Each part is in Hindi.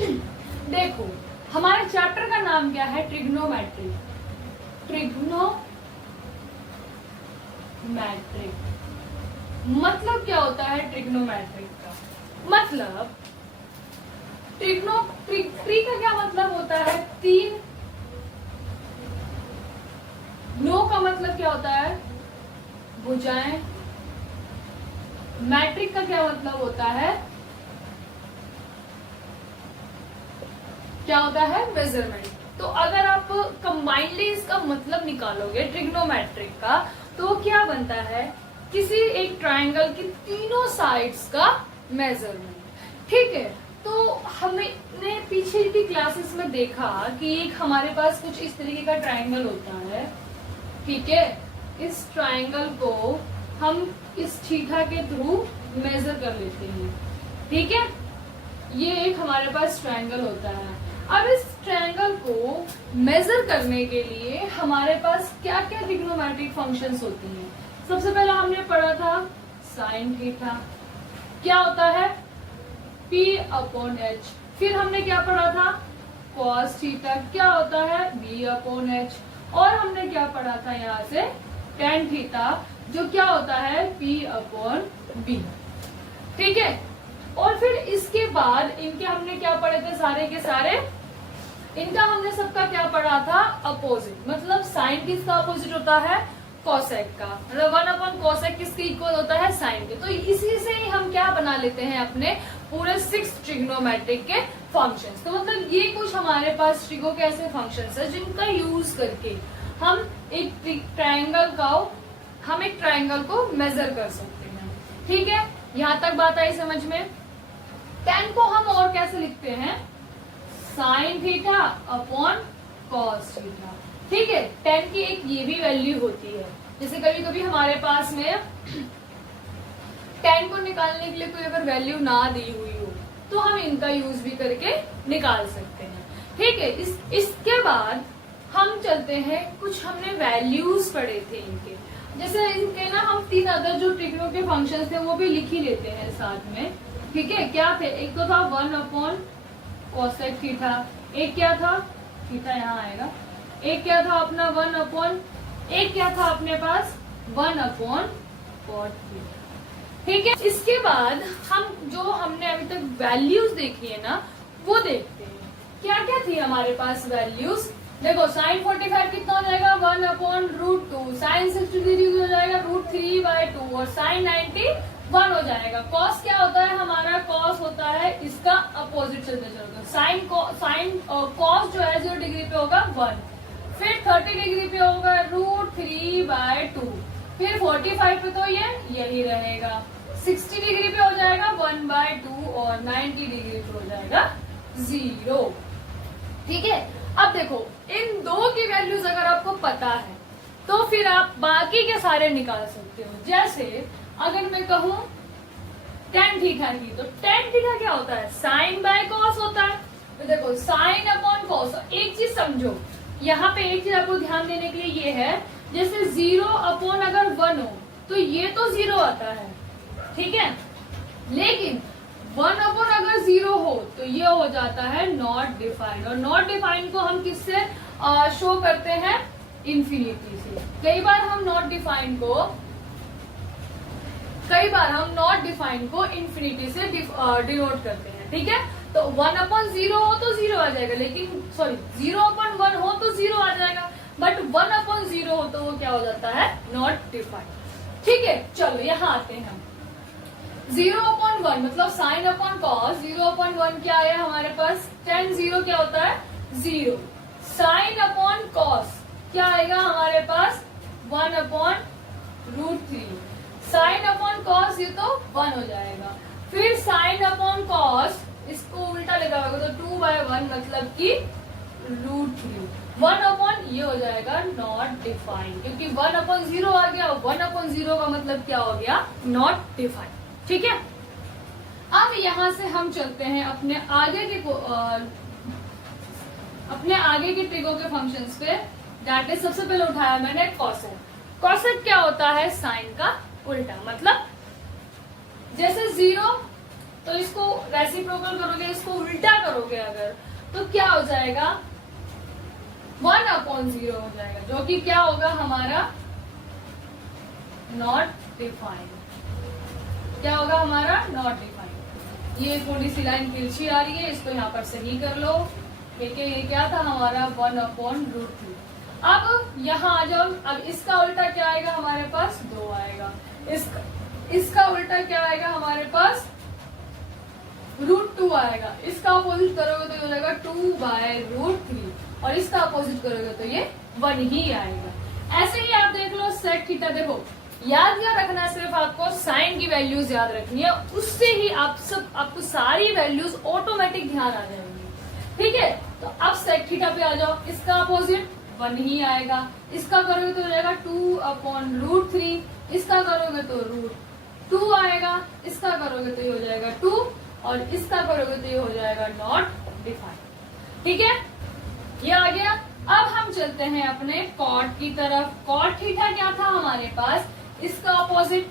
देखो हमारे चैप्टर का नाम क्या है, ट्रिग्नोमेट्री। मतलब क्या होता है ट्रिग्नोमेट्रिक का? मतलब ट्री का क्या मतलब होता है? तीन। नो का मतलब क्या होता है? भुजाएं। मैट्रिक का क्या मतलब होता है? क्या होता है? मेजरमेंट। तो अगर आप कंबाइंडली इसका मतलब निकालोगे ट्रिग्नोमेट्रिक का, तो क्या बनता है? किसी एक ट्रायंगल की तीनों साइड्स का मेजरमेंट। ठीक है, तो हमने पीछे की क्लासेस में देखा कि एक हमारे पास कुछ इस तरीके का ट्रायंगल होता है। ठीक है, इस ट्रायंगल को हम इस थीटा के थ्रू मेजर कर लेते हैं। ठीक है, ये एक हमारे पास ट्रायंगल होता है। अब इस ट्रायंगल को मेजर करने के लिए हमारे पास क्या क्या ट्रिग्नोमेट्रिक फंक्शंस होती हैं? सबसे पहला हमने पढ़ा था साइन थीटा, क्या होता है? P/H। फिर हमने क्या पढ़ा था? कॉस थीटा, क्या होता है? B/H। और हमने क्या पढ़ा था यहाँ से? टेन थीटा, जो क्या होता है? P/B। ठीक है, और फिर इसके बाद इनके हमने क्या पढ़े थे? सारे के सारे इनका हमने सबका क्या पढ़ा था? अपोजिट। मतलब साइन किसका अपोजिट होता है? कोसेक का। मतलब 1/कोसेक किसके इक्वल होता है? साइन के। तो इसी से ही हम क्या बना लेते हैं? अपने पूरे 6 ट्रिग्नोमेट्रिक के फंक्शंस। तो मतलब ये कुछ हमारे पास ट्रिगो के ऐसे फंक्शंस है जिनका यूज करके हम एक ट्रायंगल को मेजर कर सकते हैं। ठीक है, यहाँ तक बात आई समझ में? टेन को हम और कैसे लिखते हैं? Sine theta upon cos theta. ठीक है, टेन की एक ये भी वैल्यू होती है। जैसे कभी कभी हमारे पास में टेन को निकालने के लिए कोई अगर वैल्यू ना दी हुई हो, तो हम इनका यूज भी करके निकाल सकते हैं। ठीक है, इसके बाद हम चलते हैं, कुछ हमने वैल्यूज पढ़े थे इनके। जैसे इनके ना हम 3 अदर जो ट्रिग्नो के फंक्शंस थे वो भी लिख ही लेते हैं साथ में। ठीक है, क्या थे? एक तो था 1/कोसेक थीटा, एक क्या था? थीटा यहाँ आएगा। एक क्या था अपना? एक क्या था अपने पास? 1/कॉट थीटा। ठीक है, इसके बाद हम जो हमने अभी तक वैल्यूज देखी है ना, वो देखते हैं क्या क्या थी हमारे पास वैल्यूज। देखो साइन 45 कितना हो जाएगा? 1/√2। साइन 60 डिग्री हो जाएगा √3/2 और साइन 90 1 हो जाएगा। कॉस क्या होता है हमारा? कॉस होता है इसका अपोजिट चलते चलते। साइन कॉस जो है 0 डिग्री पे होगा 1, फिर 30 डिग्री पे होगा √3/2, फिर 45 पे तो ये यही रहेगा। 60 डिग्री पे हो जाएगा 1/2 और 90 डिग्री पे हो जाएगा 0। ठीक है, अब देखो इन दो की वैल्यूज अगर आपको पता है तो फिर आप बाकी के सारे निकाल सकते हो। जैसे अगर मैं कहूं टेन थीटा की, तो टेन थीटा क्या होता है? साइन बाय कॉस होता है। तो देखो साइन अपॉन कॉस। एक चीज समझो, यहाँ पे एक चीज आपको ध्यान देने के लिए ये है, जैसे 0/1 अगर 1 हो तो ये तो 0 आता है। ठीक है, लेकिन 1/, अगर 0 हो तो ये हो जाता है नॉट डिफाइंड। और नॉट डिफाइंड को हम किससे शो करते हैं? इंफिनिटी से। कई बार हम नॉट डिफाइंड को इंफिनिटी से डिनोट करते हैं। ठीक है, तो 1/0 हो तो 0 आ जाएगा, लेकिन 0/1 हो तो 0 आ जाएगा, बट 1/0 हो तो वो क्या हो जाता है? Not defined. ठीक है, चलो यहाँ आते हैं हम। 0/1 मतलब साइन अपॉन कॉस। 0/1 क्या है हमारे पास? tan 0 क्या होता है? 0। साइन अपॉन कॉस क्या आएगा हमारे पास? 1/√3। साइन अपॉन कॉस ये तो 1 हो जाएगा। फिर साइन अपॉन कॉस इसको उल्टा लिखा होगा तो 2/1 मतलब कि √3। 1/, ये हो जाएगा नॉट डिफाइंड, क्योंकि 1/0 आ गया। 1/0 का मतलब क्या हो गया? Not defined. ठीक है, अब यहां से हम चलते हैं अपने आगे के ट्रिगो के फंक्शंस पे। दैट इज, सबसे पहले उठाया मैंने कॉसेक। कॉसेक क्या होता है? साइन का उल्टा। मतलब जैसे 0 तो इसको रेसिप्रोकल करोगे, इसको उल्टा करोगे अगर, तो क्या हो जाएगा 1/0 हो जाएगा, जो कि क्या होगा हमारा नॉट डिफाइंड। क्या होगा हमारा नॉट डिफाइंड। ये थोड़ी सी लाइन तिरछी आ रही है, इसको यहाँ पर सही कर लो। ठीक है, ये क्या था हमारा 1/√3। अब यहाँ आ जाओ, अब इसका उल्टा क्या आएगा हमारे पास 2 आएगा। इसका उल्टा क्या आएगा हमारे पास √2 आएगा। इसका अपोजिट करोगे तो ये हो जाएगा 2/√3 और इसका अपोजिट करोगे तो ये 1 ही आएगा। ऐसे ही आप देख लो सेक थीटा। देखो याद क्या रखना है, सिर्फ आपको साइन की वैल्यूज याद रखनी है, उससे ही आपको सारी वैल्यूज ऑटोमेटिक ध्यान आ जाएंगी। ठीक है, तो अब सेक थीटा पे आ जाओ, इसका अपोजिट 1 ही आएगा। इसका करोगे तो हो जाएगा 2/√3, इसका करोगे तो √2 आएगा, इसका करोगे तो ये हो जाएगा 2 और इसका करोगे तो ये हो जाएगा नॉट डिफाइंड। ठीक है, ये आ गया। अब हम चलते हैं अपने कॉट की तरफ। कॉट थीटा क्या था हमारे पास, इसका अपोजिट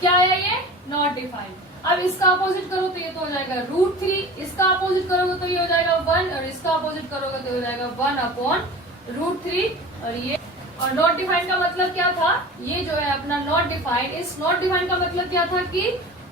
क्या है ये नॉट डिफाइंड। अब इसका अपोजिट करो तो ये तो हो जाएगा √3, इसका अपोजिट करोगे तो ये हो जाएगा 1 और इसका अपोजिट करोगे तो हो जाएगा 1/√3 और ये। और नॉट डिफाइंड का मतलब क्या था, ये जो है अपना नॉट डिफाइंड, इस नॉट डिफाइंड का मतलब क्या था कि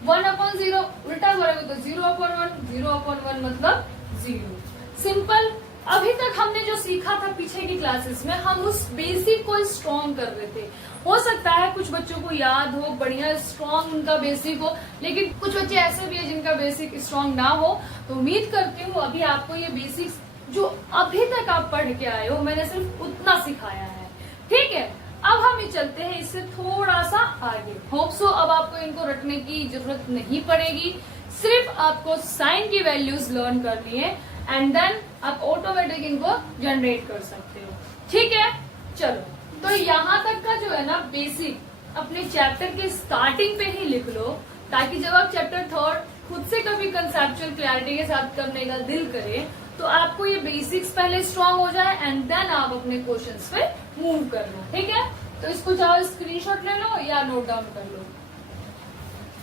1/0 उल्टा करोगे तो 0/1, 0/1 मतलब 0। सिंपल। अभी तक हमने जो सीखा था पीछे की क्लासेस में, हम उस बेसिक को स्ट्रॉन्ग कर रहे थे। हो सकता है कुछ बच्चों को याद हो, बढ़िया स्ट्रॉन्ग उनका बेसिक हो, लेकिन कुछ बच्चे ऐसे भी है जिनका बेसिक स्ट्रॉन्ग ना हो। तो उम्मीद करती हूँ अभी आपको ये बेसिक्स जो अभी तक आप पढ़ के आए हो, मैंने सिर्फ उतना सिखाया है। ठीक है, अब हम ये चलते हैं इससे थोड़ा सा आगे। होप सो अब आपको इनको रटने की जरूरत नहीं पड़ेगी, सिर्फ आपको साइन की वैल्यूज लर्न करनी है एंड देन आप ऑटोमेटिक इनको जनरेट कर सकते हो। ठीक है, चलो तो यहाँ तक का जो है ना बेसिक अपने चैप्टर के स्टार्टिंग पे ही लिख लो, ताकि जब आप चैप्टर 3 खुद से कभी कंसेप्चुअल क्लैरिटी के साथ करने का दिल करे तो आपको ये बेसिक्स पहले स्ट्रांग हो जाए एंड देन आप अपने क्वेश्चंस पे मूव कर लो। ठीक है, तो इसको चाहे स्क्रीनशॉट ले लो या नोट डाउन कर लो।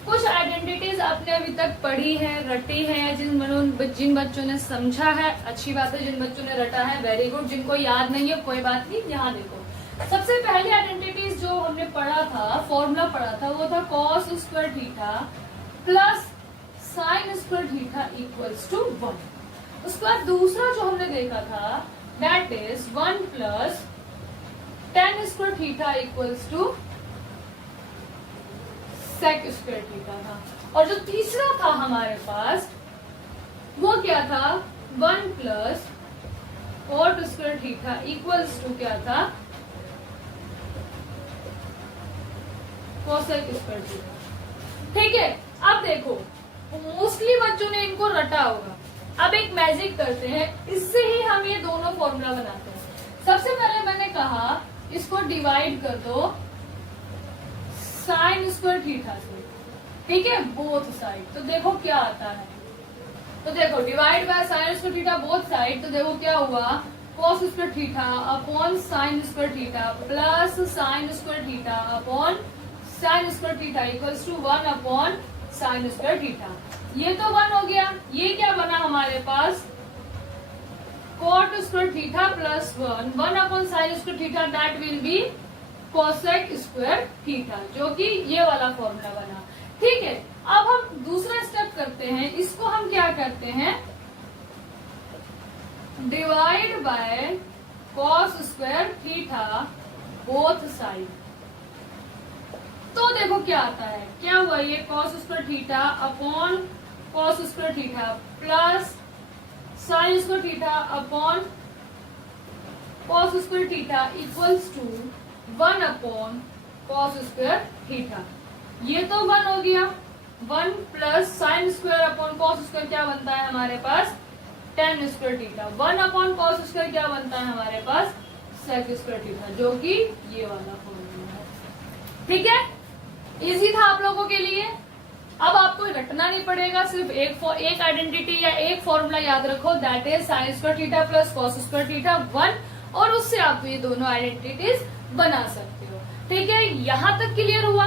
कुछ आइडेंटिटीज आपने अभी तक पढ़ी है, रटी है, जिन बच्चों ने समझा है अच्छी बात है, जिन बच्चों ने रटा है वेरी गुड, जिनको याद नहीं है कोई बात नहीं। यहाँ देखो सबसे पहले आइडेंटिटीज जो हमने पढ़ा था, फॉर्मूला पढ़ा था, वो था cos square theta plus sine square theta equals to 1। उसके बाद दूसरा जो हमने देखा था that is 1 plus tan square theta equals to sec square theta था। और जो तीसरा था हमारे पास वो क्या था 1 plus cot square theta equals to क्या था कोसेक स्क्वायर थीटा। ठीक है, अब देखो मोस्टली बच्चों ने इनको रटा होगा। अब एक मैजिक करते हैं, इससे ही हम ये दोनों फॉर्मूला बनाते हैं। सबसे पहले मैंने कहा इसको डिवाइड कर दो साइन स्क्वायर थीटा से। ठीक है, बोथ साइड। तो देखो क्या आता है, तो देखो divide by sine square theta both side, तो देखो क्या हुआ cos square theta upon sine square theta plus sine square theta upon sine square theta equals to 1 upon sine square theta. ये तो 1 हो गया। ये क्या बना हमारे पास cot square theta plus 1 upon sine square theta, that will be cosec square theta, जो कि ये वाला फॉर्मूला बना। ठीक है, अब हम दूसरा स्टेप करते हैं। इसको हम क्या करते हैं divide by cos square theta both side. तो देखो क्या आता है, क्या हुआ ये cos square theta upon cos square theta plus sine square theta upon cos square theta equals to 1 upon cos square theta. ये तो 1 हो गया। 1 plus sine square upon cos square क्या बनता है हमारे पास tan square theta. 1 upon cos square क्या बनता है हमारे पास sec स्क्वायर थीटा, जो कि ये वाला फॉर्मूला है। ठीक है, इजी था आप लोगों के लिए। अब आपको रटना नहीं पड़ेगा, सिर्फ एक आइडेंटिटी या एक फॉर्मूला याद रखो, that is sine square theta plus cos square theta 1, और उससे आप ये दोनों आइडेंटिटीज बना सकते हो। ठीक है, यहाँ तक क्लियर हुआ।